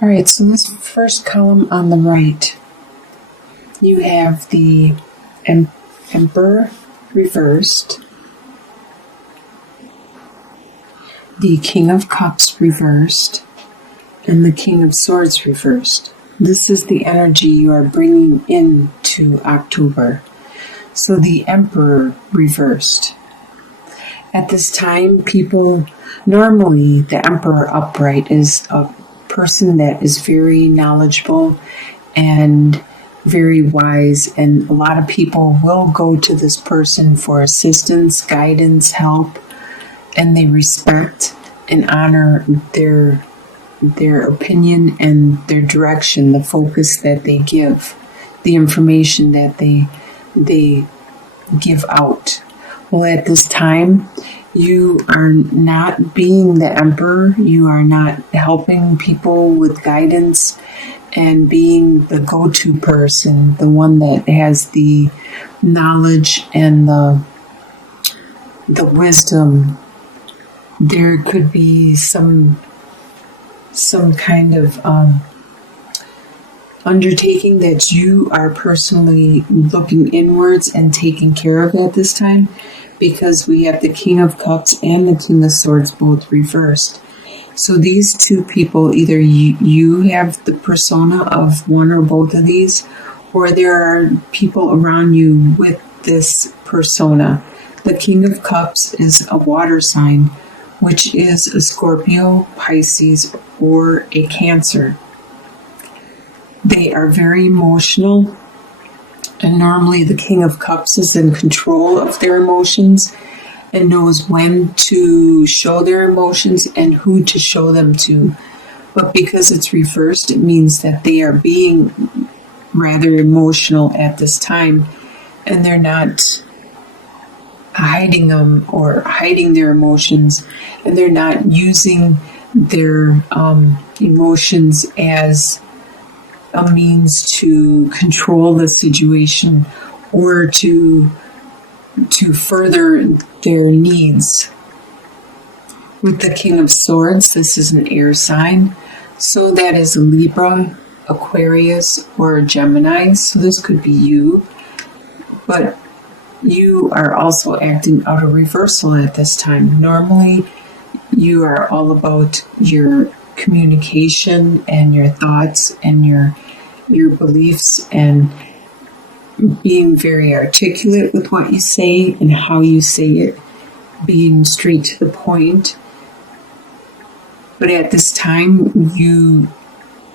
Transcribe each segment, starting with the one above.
All right, so this first column on the right, you have the Emperor reversed, the King of Cups reversed, and the King of Swords reversed. This is the energy you are bringing into October. So the Emperor reversed. At this time, normally the Emperor upright is a person that is very knowledgeable and very wise, and a lot of people will go to this person for assistance, guidance, help, and they respect and honor their opinion and their direction, the focus that they give, the information that they give out. Well, at this time, you are not being the emperor. You are not helping people with guidance and being the go-to person, the one that has the knowledge and the wisdom. There could be some kind of undertaking that you are personally looking inwards and taking care of at this time, because we have the King of Cups and the King of Swords both reversed. So these two people, either you have the persona of one or both of these, or there are people around you with this persona. The King of Cups is a water sign, which is a Scorpio, Pisces, or a Cancer. They are very emotional, and normally the King of Cups is in control of their emotions and knows when to show their emotions and who to show them to. But because it's reversed, it means that they are being rather emotional at this time, and they're not hiding them or hiding their emotions, and they're not using their emotions as a means to control the situation or to further their needs. With the King of Swords, this is an air sign, so that is a Libra, Aquarius, or a Gemini. So this could be you, but you are also acting out of reversal at this time. Normally, you are all about your communication and your thoughts and your beliefs and being very articulate with what you say and how you say it, being straight to the point. But at this time, you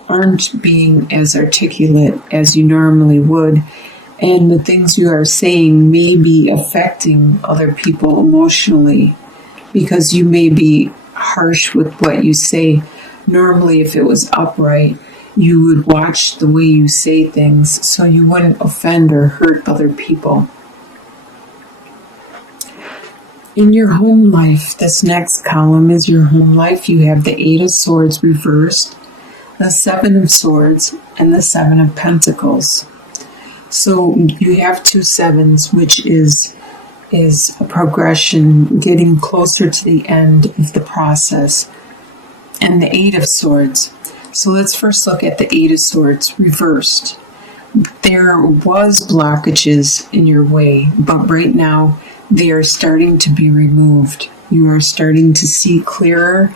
aren't being as articulate as you normally would, and the things you are saying may be affecting other people emotionally because you may be harsh with what you say. Normally, if it was upright, you would watch the way you say things so you wouldn't offend or hurt other people. In your home life, this next column is your home life. You have the Eight of Swords reversed, the Seven of Swords, and the Seven of Pentacles. So you have two sevens, which is a progression, getting closer to the end of the process. And the Eight of Swords. So let's first look at the Eight of Swords reversed. There was blockages in your way, but right now they are starting to be removed. You are starting to see clearer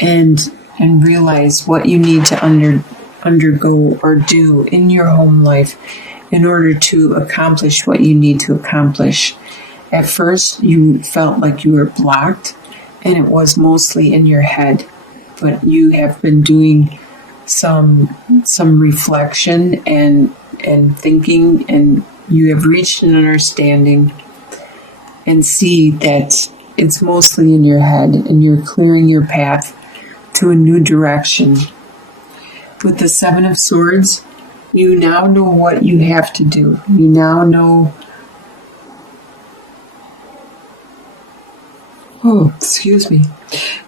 and realize what you need to undergo or do in your home life in order to accomplish what you need to accomplish. At first, you felt like you were blocked, and it was mostly in your head. But you have been doing some reflection and thinking, and you have reached an understanding and see that it's mostly in your head, and you're clearing your path to a new direction. With the Seven of Swords, you now know what you have to do. You now know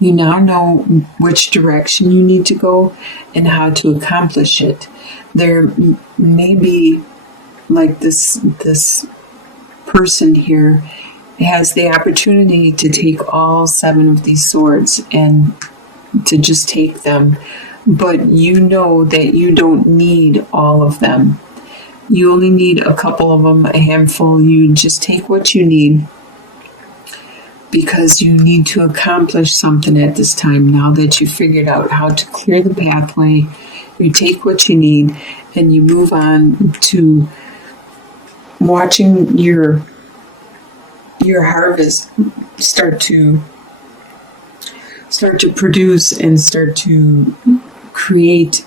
You now know which direction you need to go and how to accomplish it. There may be, like this person here has the opportunity to take all seven of these swords and to just take them. but you know that you don't need all of them. You only need a couple of them, a handful. You just take what you need because you need to accomplish something at this time. Now that you figured out how to clear the pathway, you take what you need and you move on to watching your harvest start to produce and start to create.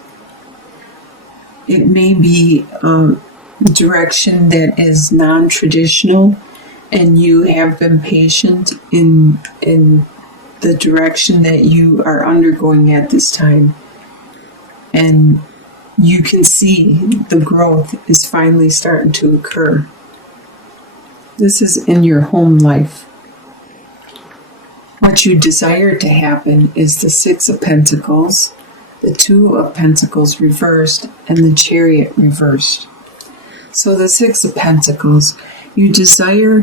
It may be a direction that is non-traditional, and you have been patient in the direction that you are undergoing at this time. And you can see the growth is finally starting to occur. This is in your home life. What you desire to happen is the Six of Pentacles, the Two of Pentacles reversed, and the Chariot reversed. So the Six of Pentacles, you desire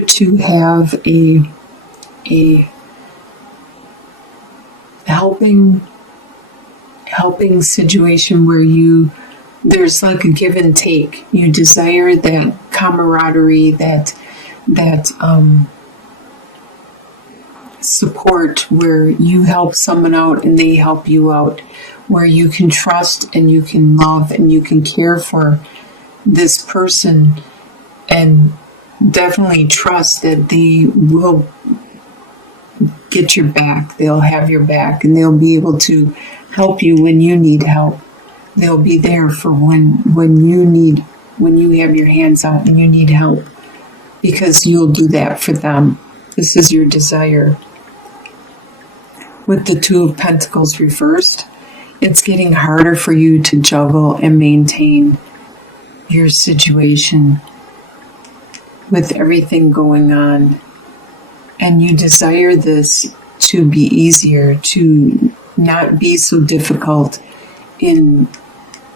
to have a helping situation where there's like a give and take. You desire that camaraderie, that support where you help someone out and they help you out, where you can trust and you can love and you can care for this person and definitely trust that they will get your back. They'll have your back and they'll be able to help you when you need help. They'll be there for when you have your hands out and you need help, because you'll do that for them. This is your desire. With the Two of Pentacles reversed, it's getting harder for you to juggle and maintain your situation with everything going on. And you desire this to be easier, to not be so difficult in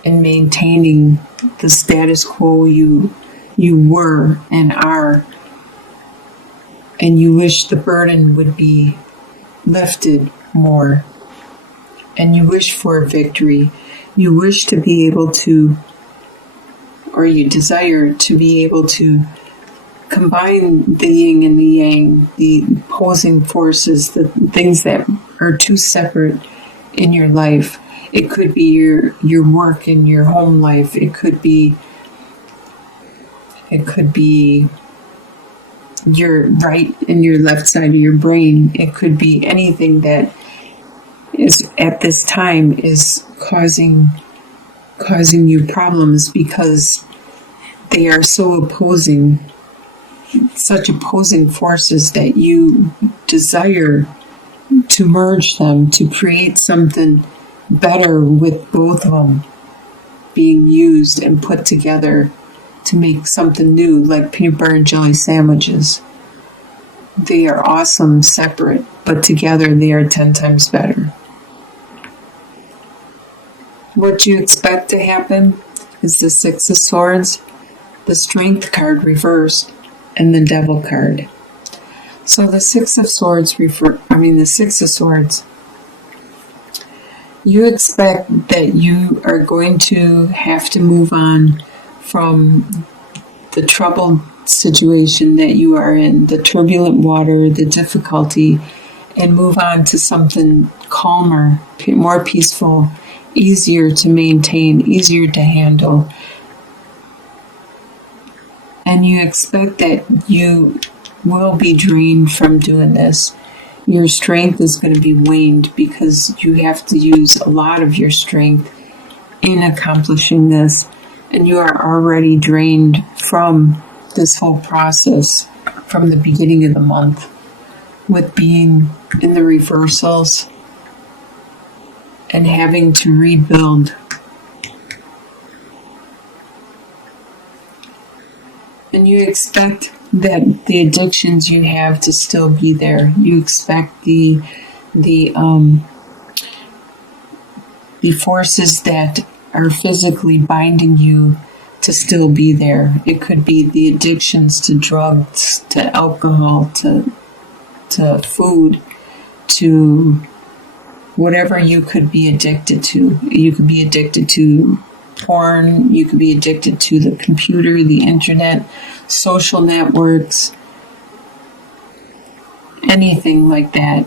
maintaining the status quo you were and are. And you wish the burden would be lifted more. And you wish for a victory. You wish to be able to, or you desire to be able to combine the yin and the yang, the opposing forces, the things that are too separate in your life. It could be your work and your home life. It could be your right and your left side of your brain. It could be anything that is at this time is causing you problems, because they are so opposing, such opposing forces that you desire to merge them, to create something better with both of them being used and put together to make something new, like peanut butter and jelly sandwiches. They are awesome separate, but together they are 10 times better. What you expect to happen is the Six of Swords, the Strength card reversed, and the Devil card. So the Six of Swords the Six of Swords, you expect that you are going to have to move on from the troubled situation that you are in, the turbulent water, the difficulty, and move on to something calmer, more peaceful, easier to maintain, easier to handle. And you expect that you will be drained from doing this. Your strength is going to be waned because you have to use a lot of your strength in accomplishing this. And you are already drained from this whole process from the beginning of the month, with being in the reversals and having to rebuild. And you expect that the addictions you have to still be there. You expect the forces that are physically binding you to still be there. It could be the addictions to drugs, to alcohol, to food, to whatever you could be addicted to. You could be addicted to porn, you could be addicted to the computer, the internet, social networks, anything like that.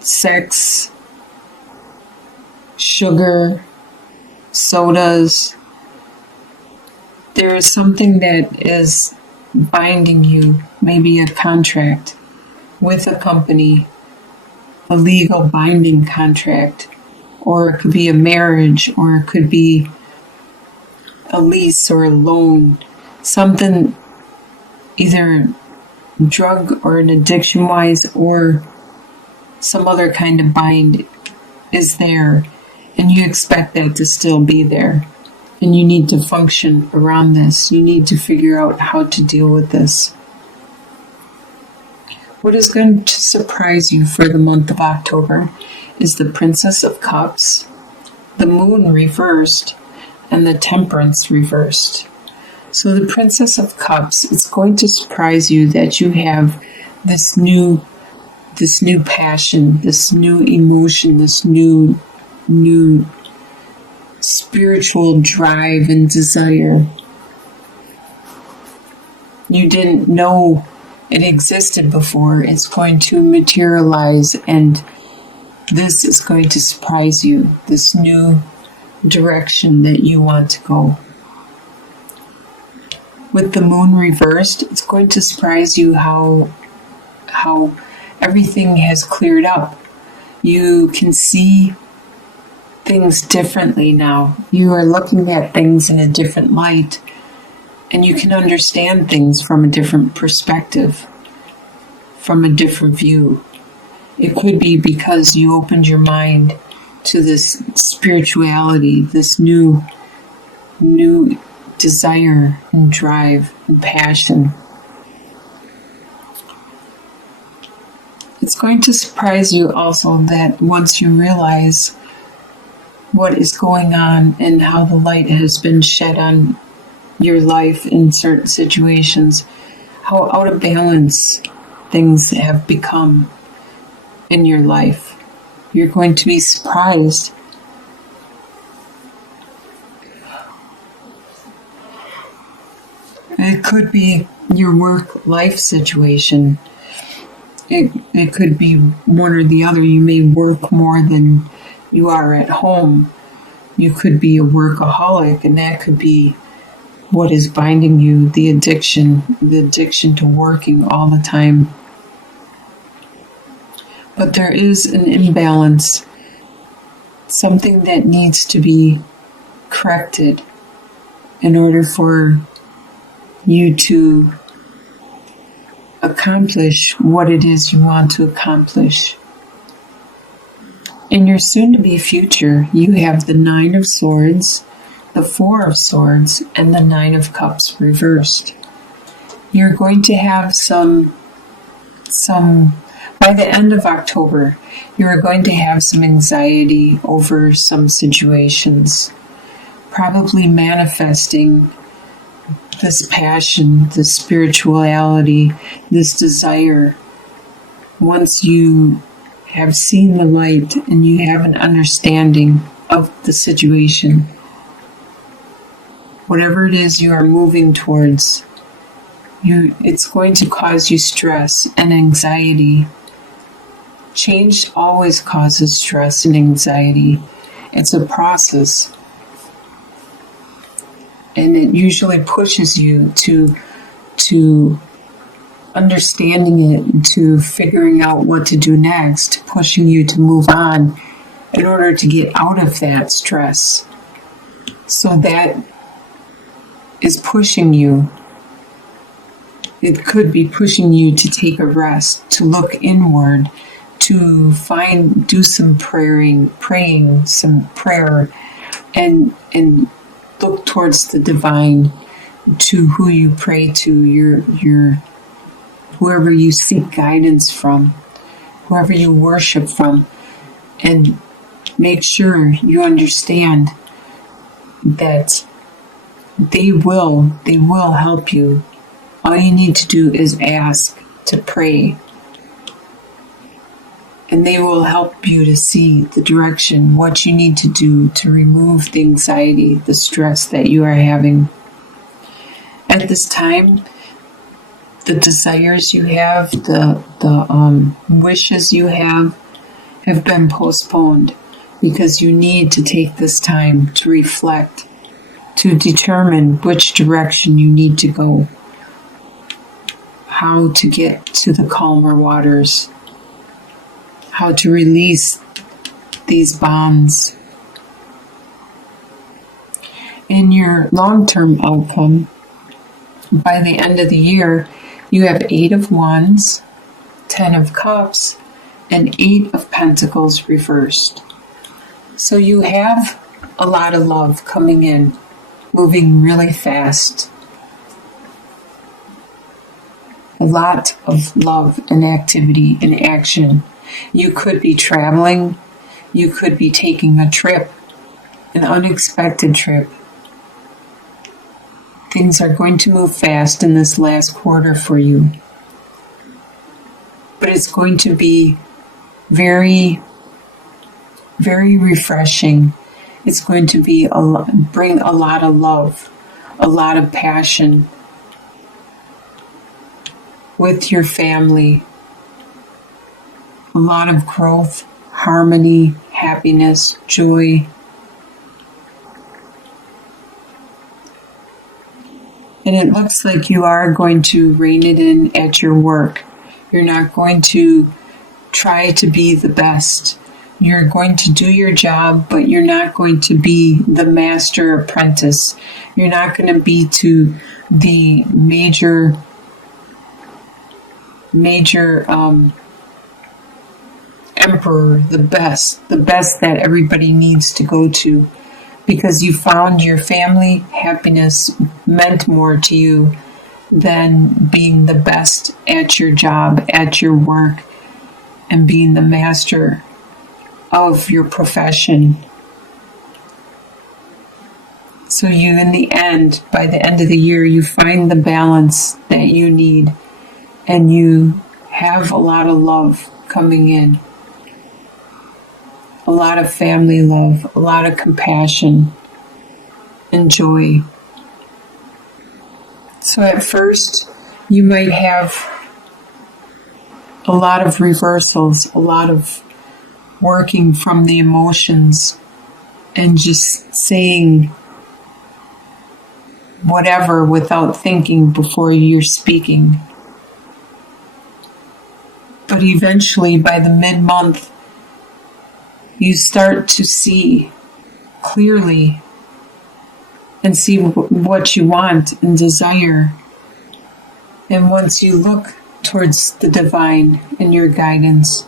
Sex, sugar, sodas. There is something that is binding you, maybe a contract with a company, a legal binding contract, or it could be a marriage, or it could be a lease or a loan, something either drug or an addiction wise or some other kind of bind is there, and you expect that to still be there, and you need to function around this. You need to figure out how to deal with this. What is going to surprise you for the month of October is the Princess of Cups, the Moon reversed, and the Temperance reversed. So the Princess of Cups, it's going to surprise you that you have this new passion, this new emotion, this new spiritual drive and desire. You didn't know it existed before. It's going to materialize, and this is going to surprise you, this new direction that you want to go. With the Moon reversed, it's going to surprise you how everything has cleared up. You can see things differently now. You are looking at things in a different light, and you can understand things from a different perspective, from a different view. It could be because you opened your mind to this spirituality, this new desire and drive and passion. It's going to surprise you also that once you realize what is going on and how the light has been shed on your life in certain situations, how out of balance things have become in your life. You're going to be surprised. It could be your work-life situation. It could be one or the other. You may work more than you are at home. You could be a workaholic, and that could be what is binding you, the addiction to working all the time. But there is an imbalance, something that needs to be corrected in order for you to accomplish what it is you want to accomplish. In your soon-to-be future, you have the Nine of Swords, the Four of Swords, and the Nine of Cups reversed. You're going to have some by the end of October, you're going to have some anxiety over some situations, probably manifesting this passion, this spirituality, this desire. Once you have seen the light and you have an understanding of the situation, whatever it is you are moving towards, it's going to cause you stress and anxiety. Change always causes stress and anxiety. It's a process. And it usually pushes you to understanding it and to figuring out what to do next, pushing you to move on in order to get out of that stress. So that is pushing you. It could be pushing you to take a rest, to look inward, to do some praying some prayer, and look towards the divine, to who you pray to, your whoever you seek guidance from, whoever you worship from, and make sure you understand that they will help you. All you need to do is ask, to pray. And they will help you to see the direction, what you need to do to remove the anxiety, the stress that you are having. At this time, the desires you have, the wishes you have been postponed because you need to take this time to reflect, to determine which direction you need to go, how to get to the calmer waters, how to release these bonds. In your long-term outcome, by the end of the year, you have 8 of Wands, 10 of Cups, and 8 of Pentacles reversed. So you have a lot of love coming in, moving really fast. A lot of love and activity and action. You could be traveling. You could be taking a trip, an unexpected trip. Things are going to move fast in this last quarter for you. But it's going to be very, very refreshing. It's going to be bring a lot of love, a lot of passion with your family. A lot of growth, harmony, happiness, joy. And it looks like you are going to rein it in at your work. You're not going to try to be the best. You're going to do your job, but you're not going to be the master apprentice. You're not going to be to the major emperor, the best that everybody needs to go to, because you found your family happiness meant more to you than being the best at your job, at your work, and being the master of your profession. So you, in the end, by the end of the year, you find the balance that you need, and you have a lot of love coming in. A lot of family love, a lot of compassion and joy. So at first, you might have a lot of reversals, a lot of working from the emotions and just saying whatever without thinking before you're speaking. But eventually, by the mid-month, you start to see clearly and see what you want and desire. And once you look towards the divine and your guidance,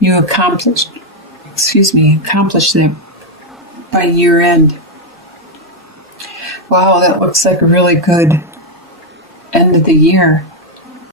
you accomplish that by year end. Wow, that looks like a really good end of the year.